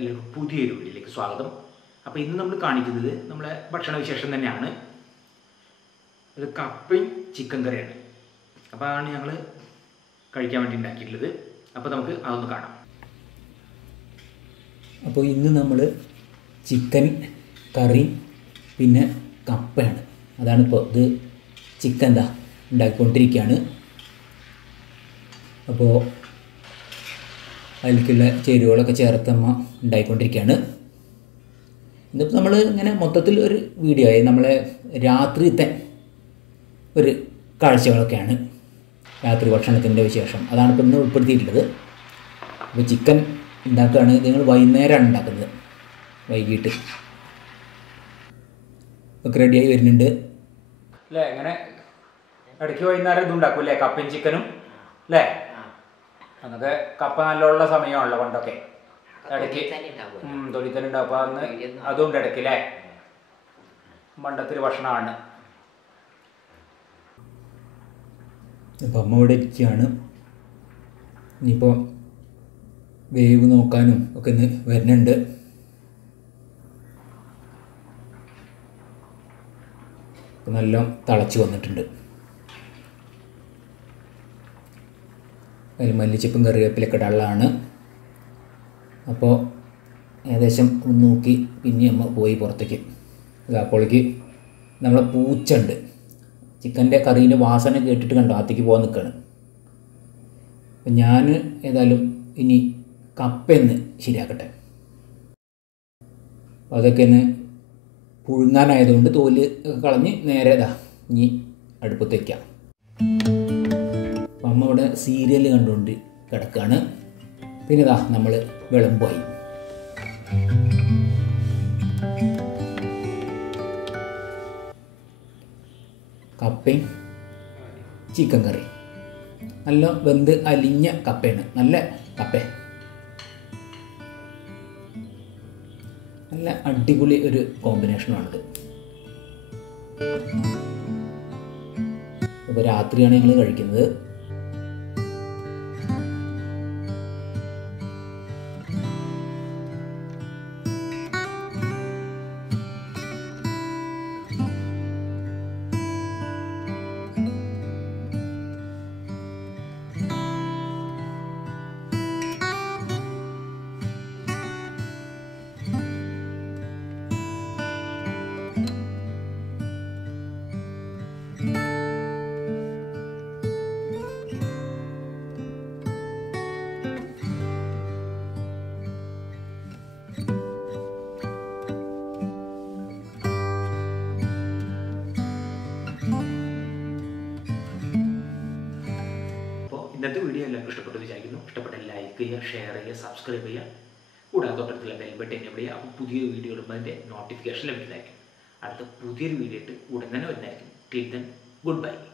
എല്ലാവർക്കും പുതിയൊരു വീഡിയോയിലേക്ക് സ്വാഗതം. അപ്പോൾ ഇന്ന് നമ്മൾ കാണിക്കുന്നത് നമ്മളെ ഭക്ഷണ വിശേഷം തന്നെയാണ്. ഇത് കപ്പയും ചിക്കൻ കറിയാണ്. അപ്പോൾ അതാണ് ഞങ്ങൾ കഴിക്കാൻ വേണ്ടി ഉണ്ടാക്കിയിട്ടുള്ളത്. അപ്പോൾ നമുക്ക് അതൊന്ന് കാണാം. അപ്പോൾ ഇന്ന് നമ്മൾ ചിക്കൻ കറി പിന്നെ കപ്പയാണ്. അതാണിപ്പോൾ ഇത് ചിക്കൻ എന്താ ഉണ്ടാക്കിക്കൊണ്ടിരിക്കുകയാണ്. അപ്പോൾ അതിലേക്കുള്ള ചേരുവകളൊക്കെ ചേർത്തമ്മ ഉണ്ടായിക്കൊണ്ടിരിക്കുകയാണ്. ഇന്നിപ്പോൾ നമ്മൾ ഇങ്ങനെ മൊത്തത്തിൽ ഒരു വീഡിയോ ആയി നമ്മളെ രാത്രിത്തെ ഒരു കാഴ്ചകളൊക്കെയാണ്, രാത്രി ഭക്ഷണത്തിൻ്റെ വിശേഷം. അതാണ് ഇപ്പോൾ ഇന്ന് ഉൾപ്പെടുത്തിയിട്ടുള്ളത്. അപ്പോൾ ചിക്കൻ ഉണ്ടാക്കുകയാണ്. നിങ്ങൾ വൈകുന്നേരമാണ് ഉണ്ടാക്കുന്നത്, വൈകിട്ട് ഒക്കെ റെഡിയായി വരുന്നുണ്ട് അല്ലേ. ഇങ്ങനെ ഇടയ്ക്ക് വൈകുന്നേരം ഇതുണ്ടാക്കും അല്ലേ, കപ്പയും ചിക്കനും അല്ലേ. അന്നൊക്കെ കപ്പ നല്ലുള്ള സമയമാണല്ലോ പണ്ടൊക്കെ. ഇടയ്ക്ക് തൊലി തന്നെ ഉണ്ടാവും. അപ്പോൾ അന്ന് അതുകൊണ്ട് ഇടയ്ക്ക് അല്ലേ പണ്ടത്തൊരു ഭക്ഷണമാണ്. അപ്പോൾ അമ്മ ഇവിടെ ഇരിക്കുകയാണ്. ഇനിയിപ്പോൾ വേവ് നോക്കാനും ഒക്കെ ഇന്ന് വരുന്നുണ്ട്. അപ്പോൾ നല്ല തിളച്ച് വന്നിട്ടുണ്ട്. അതിൽ മല്ലിച്ചപ്പും കറിവേപ്പിലൊക്കെ ഇടാനുള്ളതാണ്. അപ്പോൾ ഏകദേശം ഒന്ന് നോക്കി പിന്നെ അമ്മ പോയി പുറത്തേക്ക്. അപ്പോഴേക്ക് നമ്മളെ പൂച്ചുണ്ട്, ചിക്കൻ്റെ കറീൻ്റെ വാസന കേട്ടിട്ട് കണ്ടോ അകത്തേക്ക് പോകാൻ നിൽക്കുകയാണ്. അപ്പം ഞാൻ ഏതായാലും ഇനി കപ്പയൊന്ന് ശരിയാക്കട്ടെ. അപ്പോൾ അതൊക്കെ ഒന്ന് പുഴുങ്ങാനായതുകൊണ്ട് തോല് കളഞ്ഞ് നേരെ ഇതാ ഇനി അടുപ്പത്ത് വയ്ക്കാം. അപ്പം അമ്മ ഇവിടെ സീരിയൽ കണ്ടുകൊണ്ട് കിടക്കുകയാണ്. പിന്നെ ഇതാ നമ്മൾ വിളമ്പായി. കപ്പയും ചിക്കൻ കറി നല്ല വെന്ത് അലിഞ്ഞ കപ്പയാണ്. നല്ല കപ്പ, നല്ല അടിപൊളി ഒരു കോമ്പിനേഷനാണിത്. ഇപ്പോൾ രാത്രിയാണ് ഞങ്ങൾ കഴിക്കുന്നത്. ഇന്നത്തെ വീഡിയോ എല്ലാവർക്കും ഇഷ്ടപ്പെട്ടു വിചാരിക്കുന്നു. ഇഷ്ടപ്പെട്ട ലൈക്ക് ചെയ്യുക, ഷെയർ ചെയ്യുക, സബ്സ്ക്രൈബ് ചെയ്യുക. കൂടാതെ തൊട്ടടുത്തുള്ള ബെൽ ബട്ടൺ എനേബിൾ ചെയ്യുക. അപ്പോൾ പുതിയ വീഡിയോ ഇടുമ്പോൾ അതിൻ്റെ നോട്ടിഫിക്കേഷൻ ലഭിക്കുന്നതായിരിക്കും. അടുത്ത പുതിയൊരു വീഡിയോ ഇട്ട് ഉടൻ തന്നെ വരുന്നതായിരിക്കും. Till then good bye.